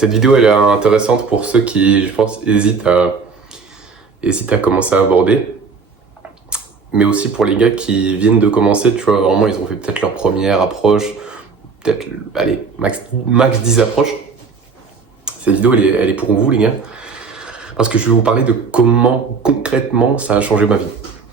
Cette vidéo, elle est intéressante pour ceux qui, je pense, hésitent à commencer à aborder. Mais aussi pour les gars qui viennent de commencer, tu vois, vraiment, ils ont fait peut-être leur première approche, peut-être, allez, max 10 approches. Cette vidéo, elle est pour vous, les gars. Parce que je vais vous parler de comment, concrètement, ça a changé ma vie.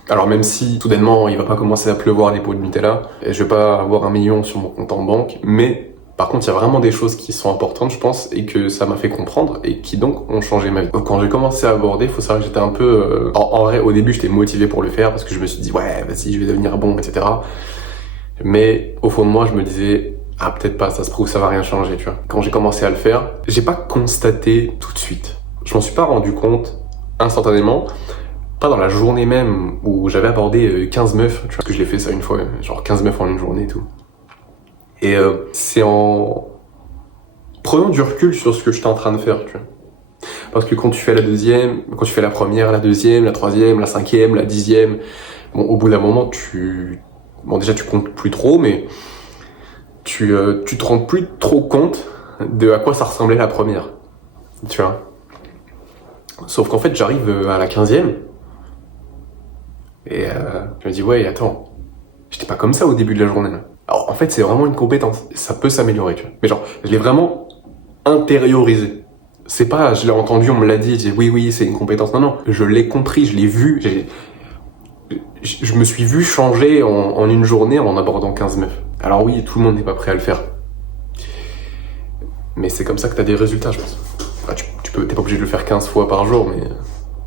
Alors même si, soudainement, il va pas commencer à pleuvoir des pots de Nutella, et je vais pas avoir 1 million sur mon compte en banque, mais par contre, il y a vraiment des choses qui sont importantes, je pense, et que ça m'a fait comprendre, et qui donc ont changé ma vie. Donc quand j'ai commencé à aborder, il faut savoir que j'étais un peu... En vrai, au début, j'étais motivé pour le faire, parce que je me suis dit, ouais, vas-y, je vais devenir bon, etc. Mais au fond de moi, je me disais, ah, peut-être pas, ça se trouve, ça va rien changer, tu vois. Quand j'ai commencé à le faire, j'ai pas constaté tout de suite. Je m'en suis pas rendu compte instantanément, pas dans la journée même où j'avais abordé 15 meufs, tu vois, que je l'ai fait ça une fois, genre 15 meufs en une journée et tout. Et c'est en prenant du recul sur ce que j'étais en train de faire, tu vois. Parce que quand tu fais la deuxième, quand tu fais la première, la deuxième, la troisième, la cinquième, la 10e, bon, au bout d'un moment, bon, déjà, tu comptes plus trop, mais tu te rends plus trop compte de à quoi ça ressemblait la première, tu vois. Sauf qu'en fait, j'arrive à la 15e, et je me dis, ouais, attends, j'étais pas comme ça au début de la journée, là. Alors, en fait, c'est vraiment une compétence. Ça peut s'améliorer, tu vois. Mais genre, je l'ai vraiment intériorisé. C'est pas, je l'ai entendu, on me l'a dit, je dis oui, c'est une compétence. Non, je l'ai compris, je l'ai vu. Je me suis vu changer en une journée en abordant 15 meufs. Alors oui, tout le monde n'est pas prêt à le faire. Mais c'est comme ça que t'as des résultats, je pense. Enfin, t'es pas obligé de le faire 15 fois par jour, mais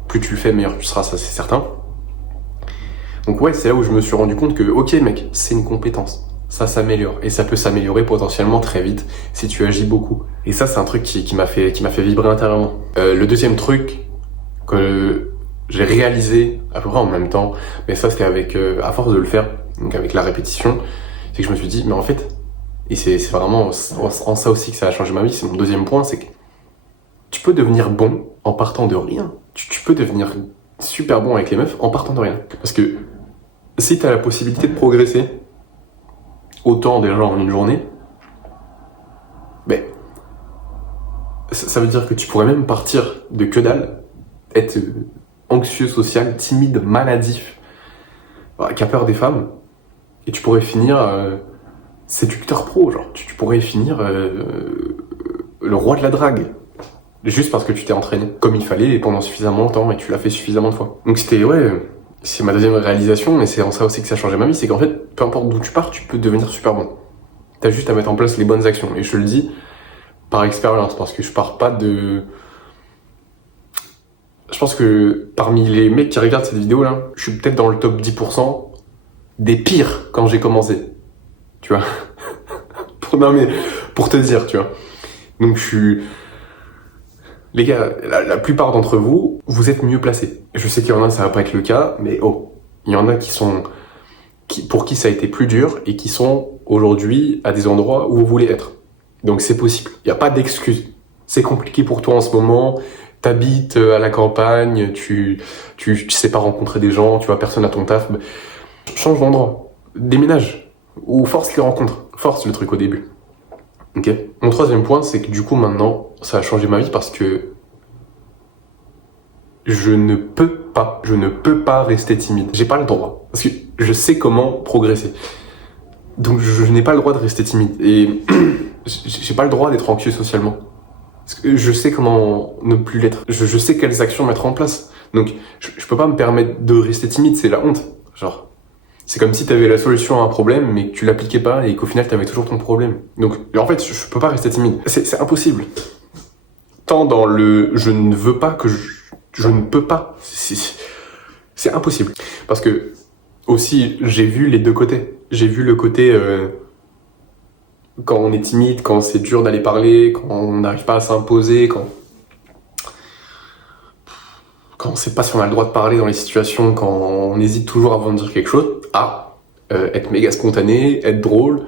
plus tu le fais, meilleur tu seras, ça c'est certain. Donc ouais, c'est là où je me suis rendu compte que, ok mec, c'est une compétence. Ça s'améliore. Et ça peut s'améliorer potentiellement très vite si tu agis beaucoup. Et ça, c'est un truc qui m'a fait vibrer intérieurement. Le deuxième truc que j'ai réalisé à peu près en même temps, mais ça c'était avec, à force de le faire, donc avec la répétition, c'est que je me suis dit, mais en fait, et c'est vraiment en ça aussi que ça a changé ma vie, c'est mon deuxième point, c'est que tu peux devenir bon en partant de rien. Tu peux devenir super bon avec les meufs en partant de rien. Parce que si t'as la possibilité de progresser autant déjà en une journée, ben, ça veut dire que tu pourrais même partir de que dalle, être anxieux social, timide, maladif, qui a peur des femmes, et tu pourrais finir séducteur pro, genre tu pourrais finir le roi de la drague, juste parce que tu t'es entraîné comme il fallait et pendant suffisamment longtemps et tu l'as fait suffisamment de fois. Donc c'est ma deuxième réalisation, et c'est en ça aussi que ça a changé ma vie, c'est qu'en fait, peu importe d'où tu pars, tu peux devenir super bon. T'as juste à mettre en place les bonnes actions, et je te le dis par expérience, parce que je pars pas de... Je pense que parmi les mecs qui regardent cette vidéo là, je suis peut-être dans le top 10% des pires quand j'ai commencé. Tu vois. Non mais, pour te dire, tu vois. Donc les gars, la plupart d'entre vous, vous êtes mieux placés. Je sais qu'il y en a, ça va pas être le cas, mais il y en a pour qui ça a été plus dur et qui sont aujourd'hui à des endroits où vous voulez être. Donc c'est possible. Il n'y a pas d'excuse. C'est compliqué pour toi en ce moment. T'habites à la campagne, tu sais pas rencontrer des gens, tu vois personne à ton taf. Change d'endroit. Déménage. Ou force les rencontres. Force le truc au début. Ok. Mon troisième point, c'est que du coup maintenant, ça a changé ma vie parce que je ne peux pas rester timide. J'ai pas le droit. Parce que je sais comment progresser. Donc je n'ai pas le droit de rester timide. Et j'ai pas le droit d'être anxieux socialement. Parce que je sais comment ne plus l'être. Je sais quelles actions mettre en place. Donc je peux pas me permettre de rester timide, c'est la honte. Genre, c'est comme si t'avais la solution à un problème, mais que tu l'appliquais pas et qu'au final t'avais toujours ton problème. Donc en fait, je peux pas rester timide. C'est impossible. Tant dans le je ne veux pas que je ne peux pas. C'est impossible. Parce que aussi, j'ai vu les deux côtés. J'ai vu le côté quand on est timide, quand c'est dur d'aller parler, quand on n'arrive pas à s'imposer, quand on sait pas si on a le droit de parler dans les situations, quand on hésite toujours avant de dire quelque chose, être méga spontané, être drôle,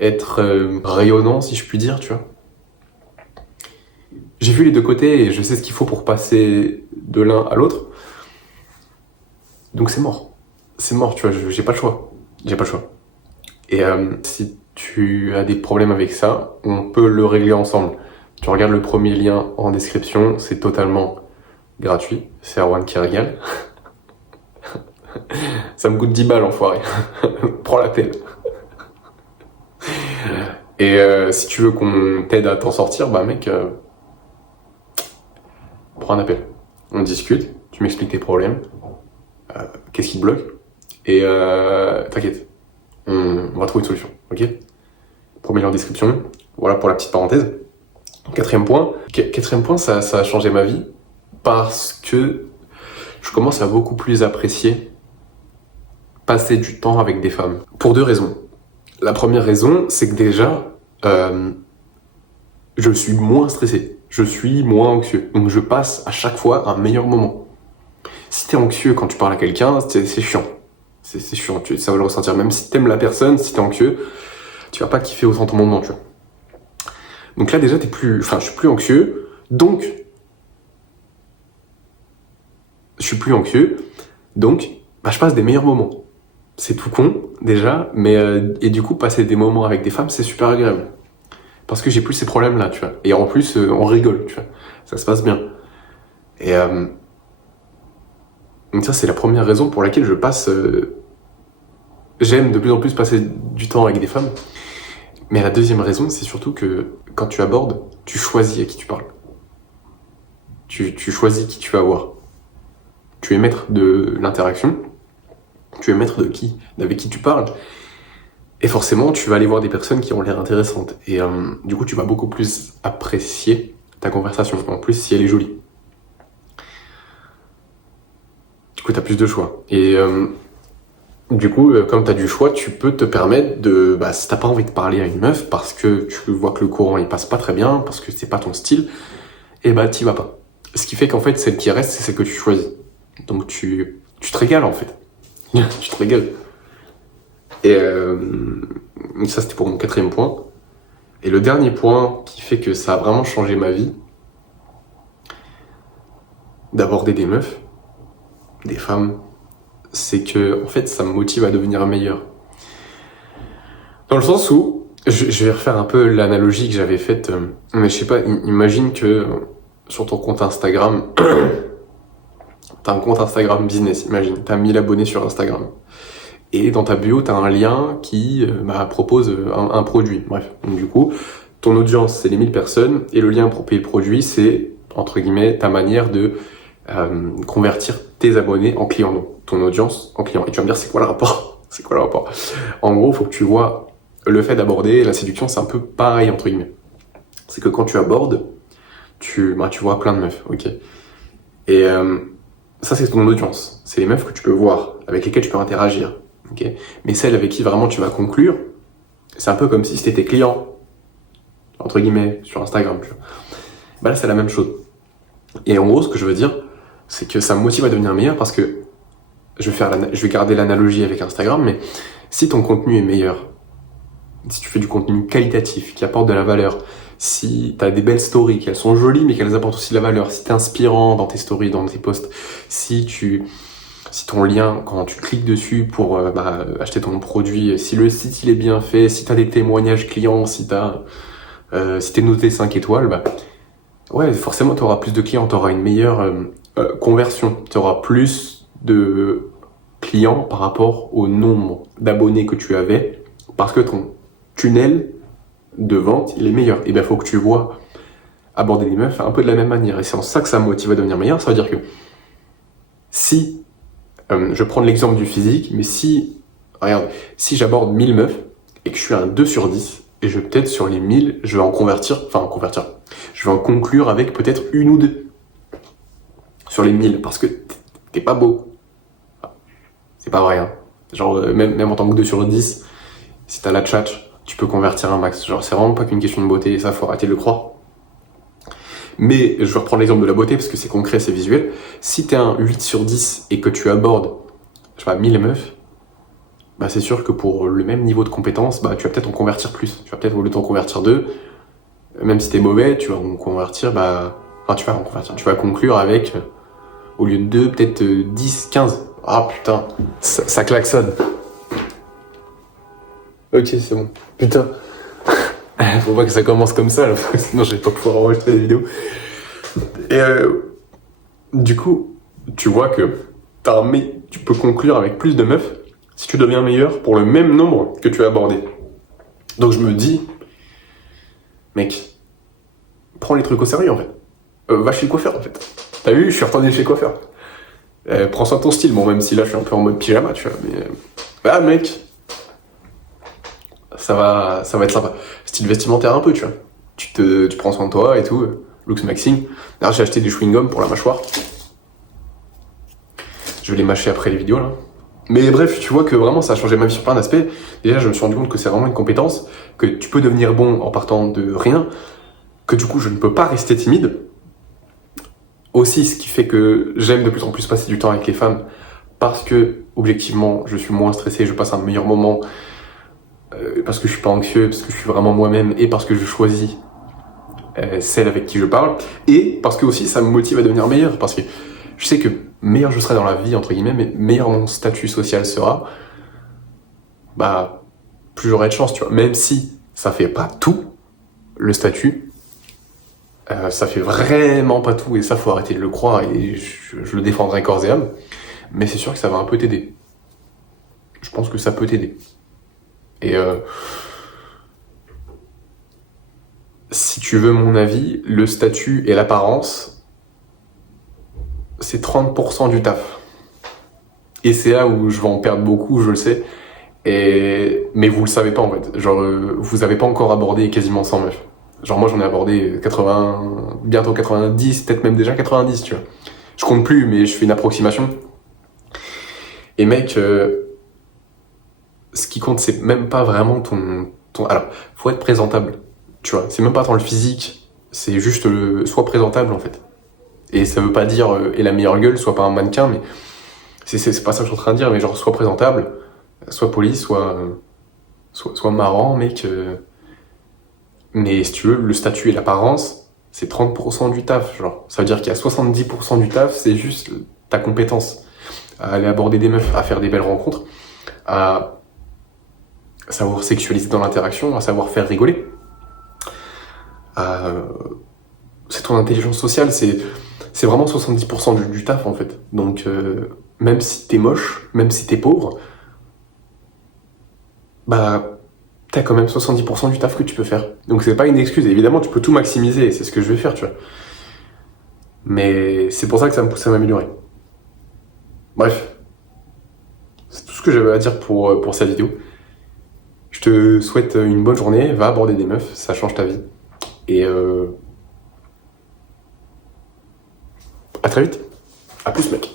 être rayonnant, si je puis dire, tu vois. J'ai vu les deux côtés et je sais ce qu'il faut pour passer de l'un à l'autre. Donc c'est mort. C'est mort, tu vois, j'ai pas le choix. J'ai pas le choix. Et si tu as des problèmes avec ça, on peut le régler ensemble. Tu regardes le premier lien en description, c'est totalement gratuit. C'est Erwan qui régale. Ça me coûte 10 balles, enfoiré. Prends l'appel. Et si tu veux qu'on t'aide à t'en sortir, bah mec, prends un appel. On discute, tu m'expliques tes problèmes, qu'est-ce qui te bloque, et t'inquiète, on va trouver une solution, ok? Premier lien en description, voilà pour la petite parenthèse. Quatrième point, ça a changé ma vie, parce que je commence à beaucoup plus apprécier passer du temps avec des femmes. Pour deux raisons. La première raison, c'est que déjà, je suis moins stressé, je suis moins anxieux. Donc je passe à chaque fois un meilleur moment. Si t'es anxieux quand tu parles à quelqu'un, c'est chiant. C'est chiant, ça va le ressentir. Même si t'aimes la personne, si t'es anxieux, tu vas pas kiffer autant ton moment, tu vois. Donc là déjà, je suis plus anxieux, donc je passe des meilleurs moments. C'est tout con, déjà, mais et du coup, passer des moments avec des femmes, c'est super agréable. Parce que j'ai plus ces problèmes-là, tu vois. Et en plus, on rigole, tu vois. Ça se passe bien. Et donc ça, c'est la première raison pour laquelle j'aime de plus en plus passer du temps avec des femmes. Mais la deuxième raison, c'est surtout que quand tu abordes, tu choisis à qui tu parles. Tu choisis qui tu vas voir. Tu es maître de l'interaction. Tu es maître avec qui tu parles. Et forcément, tu vas aller voir des personnes qui ont l'air intéressantes. Et du coup, tu vas beaucoup plus apprécier ta conversation. En plus, si elle est jolie. Du coup, tu as plus de choix. Et du coup, comme tu as du choix, tu peux te permettre de... si t'as pas envie de parler à une meuf parce que tu vois que le courant il passe pas très bien, parce que c'est pas ton style, et t'y vas pas. Ce qui fait qu'en fait, celle qui reste, c'est celle que tu choisis. Donc tu te régales en fait. Tu te régales. Et ça, c'était pour mon quatrième point. Et le dernier point qui fait que ça a vraiment changé ma vie, d'aborder des meufs, des femmes, c'est que en fait, ça me motive à devenir meilleur. Dans le sens où, je vais refaire un peu l'analogie que j'avais faite, mais je sais pas, imagine que sur ton compte Instagram, t'as un compte Instagram business, imagine, t'as 1000 abonnés sur Instagram. Et dans ta bio, t'as un lien qui propose un produit. Bref, donc du coup, ton audience, c'est les 1000 personnes, et le lien pour payer le produit, c'est, entre guillemets, ta manière de convertir tes abonnés en clients, donc ton audience en clients. Et tu vas me dire, c'est quoi le rapport? C'est quoi le rapport? En gros, il faut que tu vois, le fait d'aborder la séduction, c'est un peu pareil, entre guillemets. C'est que quand tu abordes, tu vois plein de meufs, ok? Et ça, c'est ton audience. C'est les meufs que tu peux voir, avec lesquelles tu peux interagir. Okay. Mais celle avec qui vraiment tu vas conclure, c'est un peu comme si c'était tes clients, entre guillemets, sur Instagram. Tu vois. Là, c'est la même chose. Et en gros, ce que je veux dire, c'est que ça me motive à devenir meilleur parce que je vais garder l'analogie avec Instagram, mais si ton contenu est meilleur, si tu fais du contenu qualitatif, qui apporte de la valeur, si tu as des belles stories, qu'elles sont jolies, mais qu'elles apportent aussi de la valeur, si tu es inspirant dans tes stories, dans tes posts, si ton lien, quand tu cliques dessus pour acheter ton produit, si le site il est bien fait, si t'as des témoignages clients, si t'es noté 5 étoiles, ouais, forcément t'auras plus de clients, t'auras une meilleure conversion, t'auras plus de clients par rapport au nombre d'abonnés que tu avais, parce que ton tunnel de vente, il est meilleur. Et faut que tu vois aborder les meufs un peu de la même manière. Et c'est en ça que ça me motive à devenir meilleur. Ça veut dire que si je vais prendre l'exemple du physique, mais si j'aborde 1000 meufs et que je suis à un 2 sur 10, et je vais peut-être sur les 1000, je vais je vais en conclure avec peut-être une ou deux sur les 1000, parce que t'es pas beau. C'est pas vrai, hein. Genre, même en tant que 2 sur 10, si t'as la tchatch, tu peux convertir un max. Genre, c'est vraiment pas qu'une question de beauté, et ça, faut arrêter de le croire. Mais je vais reprendre l'exemple de la beauté parce que c'est concret, c'est visuel. Si t'es un 8 sur 10 et que tu abordes, 1000 meufs, c'est sûr que pour le même niveau de compétence, tu vas peut-être en convertir plus. Tu vas peut-être, au lieu d'en convertir 2, même si t'es mauvais, tu vas en convertir, tu vas conclure avec, au lieu de 2, peut-être 10, 15. Ah putain, ça klaxonne. Ok, c'est bon. Putain. Faut pas que ça commence comme ça, là, sinon je vais pas pouvoir enregistrer des vidéos. Et du coup, tu vois que tu peux conclure avec plus de meufs si tu deviens meilleur pour le même nombre que tu as abordé. Donc je me dis, mec, prends les trucs au sérieux en fait. Va chez le coiffeur en fait. T'as vu, je suis retourné chez le coiffeur. Prends soin de ton style, bon même si là je suis un peu en mode pyjama, tu vois, mais ah mec, ça va être sympa. Style vestimentaire un peu, tu vois. Tu prends soin de toi et tout. Looks maxing. D'ailleurs j'ai acheté du chewing-gum pour la mâchoire. Je vais les mâcher après les vidéos là. Mais bref, tu vois que vraiment ça a changé ma vie sur plein d'aspects. Déjà je me suis rendu compte que c'est vraiment une compétence, que tu peux devenir bon en partant de rien, que du coup je ne peux pas rester timide. Aussi, ce qui fait que j'aime de plus en plus passer du temps avec les femmes, parce que, objectivement, je suis moins stressé, je passe un meilleur moment, parce que je suis pas anxieux, parce que je suis vraiment moi-même, et parce que je choisis celle avec qui je parle, et parce que aussi ça me motive à devenir meilleur, parce que je sais que meilleur je serai dans la vie, entre guillemets, mais meilleur mon statut social sera, bah, plus j'aurai de chance, tu vois. Même si ça fait pas tout, le statut, ça fait vraiment pas tout, et ça faut arrêter de le croire, et je le défendrai corps et âme, mais c'est sûr que ça va un peu t'aider. Je pense que ça peut t'aider. Et si tu veux mon avis, le statut et l'apparence, c'est 30% du taf. Et c'est là où je vais en perdre beaucoup, je le sais, mais vous le savez pas en fait. Genre, vous avez pas encore abordé quasiment 100 meufs. Genre moi j'en ai abordé 80, bientôt 90, peut-être même déjà 90, tu vois. Je compte plus, mais je fais une approximation. Et mec, ce qui compte, c'est même pas vraiment Alors, faut être présentable, tu vois. C'est même pas tant le physique, c'est juste sois présentable en fait. Et ça veut pas dire et la meilleure gueule, sois pas un mannequin, mais c'est pas ça que je suis en train de dire, mais genre sois présentable, sois poli, sois marrant, mec. Mais si tu veux, le statut et l'apparence, c'est 30% du taf, genre. Ça veut dire qu'il y a 70% du taf, c'est juste ta compétence à aller aborder des meufs, à faire des belles rencontres, à savoir sexualiser dans l'interaction, à savoir faire rigoler. C'est ton intelligence sociale, c'est vraiment 70% du taf en fait. Donc même si t'es moche, même si t'es pauvre, bah t'as quand même 70% du taf que tu peux faire. Donc c'est pas une excuse, évidemment tu peux tout maximiser, et c'est ce que je vais faire, tu vois. Mais c'est pour ça que ça me pousse à m'améliorer. Bref, c'est tout ce que j'avais à dire pour cette vidéo. Je te souhaite une bonne journée, va aborder des meufs, ça change ta vie. Et à très vite. À plus mec.